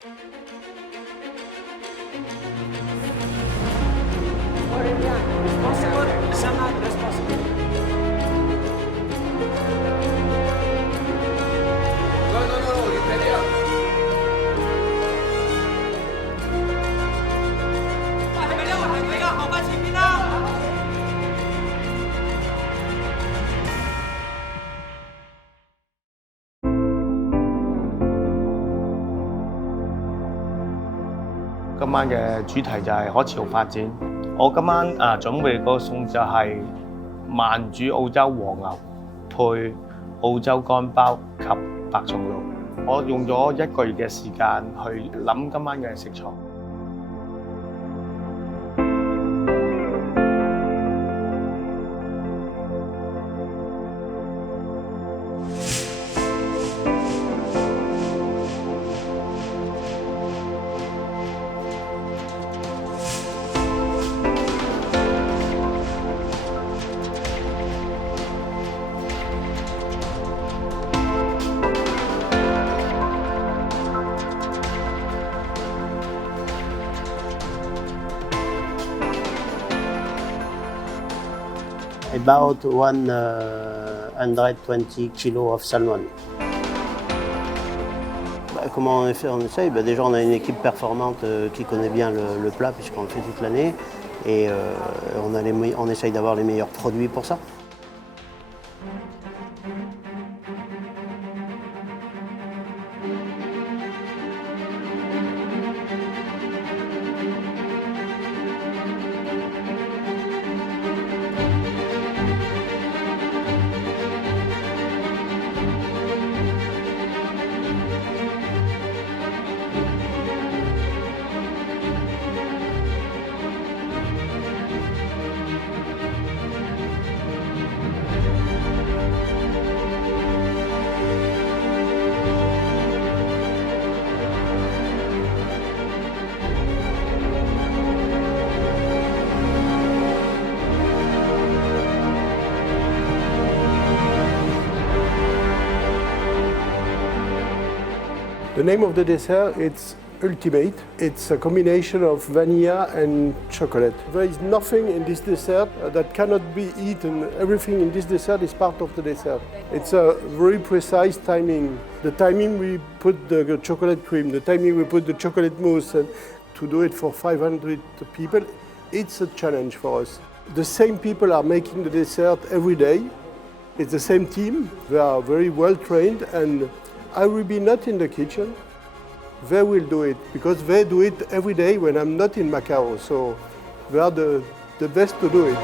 Responsible, some not responsible. No, you can hear.今晚嘅主題就係可持續發展。我今晚準備個餸就係慢煮澳洲和牛配澳洲乾包及白松露。我用咗1個月嘅時間去諗今晚嘅食材。About 120 kilos of salmon. Comment on essaye? Déjà, on a une équipe performante qui connaît bien le plat puisqu'on le fait toute l'année et on essaye d'avoir les meilleurs produits pour ça. The name of the dessert, it's Ultimate. It's a combination of vanilla and chocolate. There is nothing in this dessert that cannot be eaten. Everything in this dessert is part of the dessert. It's a very precise timing. The timing we put the chocolate cream, the timing we put the chocolate mousse, and to do it for 500 people, it's a challenge for us. The same people are making the dessert every day. It's the same team. They are very well trained, and I will be not in the kitchen. They will do it because they do it every day when I'm not in Macau. So they are the best to do it.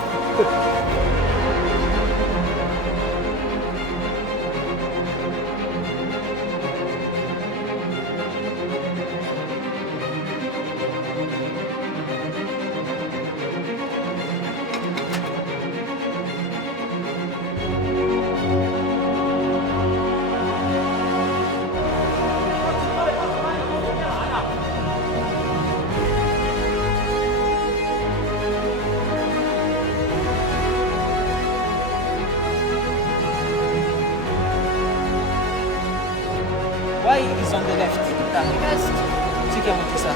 Why is on the left? Left. Tu qui a monté ça?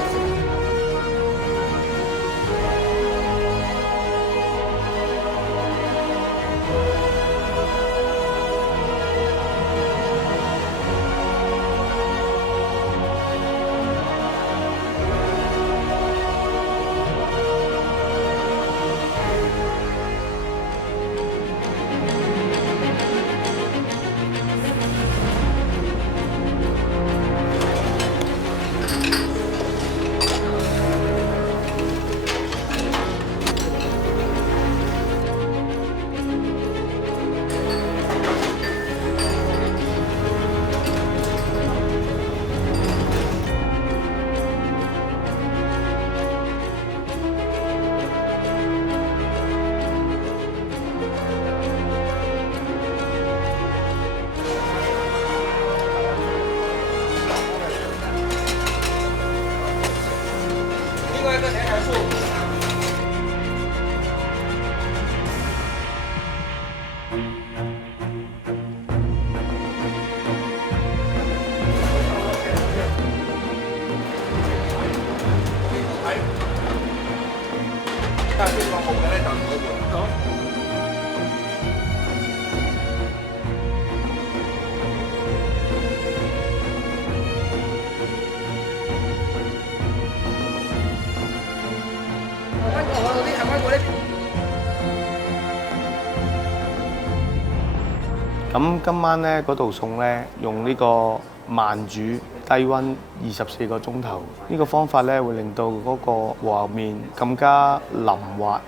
咁今晚咧嗰道餸咧用呢個慢煮低温24個鐘頭，呢個方法咧會令到嗰個和牛麵更加腍滑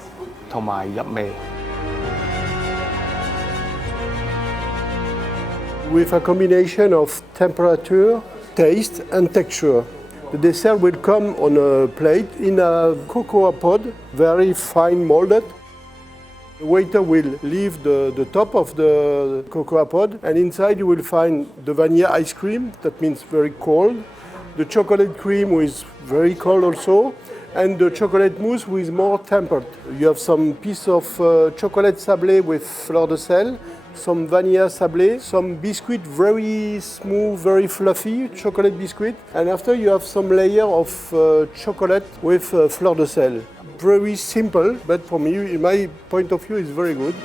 同埋入味。With a combination of temperature, taste and texture. The dessert will come on a plate in a cocoa pod, very fine molded. The waiter will leave the top of the cocoa pod, and inside you will find the vanilla ice cream, that means very cold, the chocolate cream who is very cold also, and the chocolate mousse who is more tempered. You have some piece of chocolate sablé with fleur de sel, some vanilla sablé, some biscuit, very smooth, very fluffy chocolate biscuit, and after you have some layer of chocolate with fleur de sel. Very simple, but for me, in my point of view, it's very good.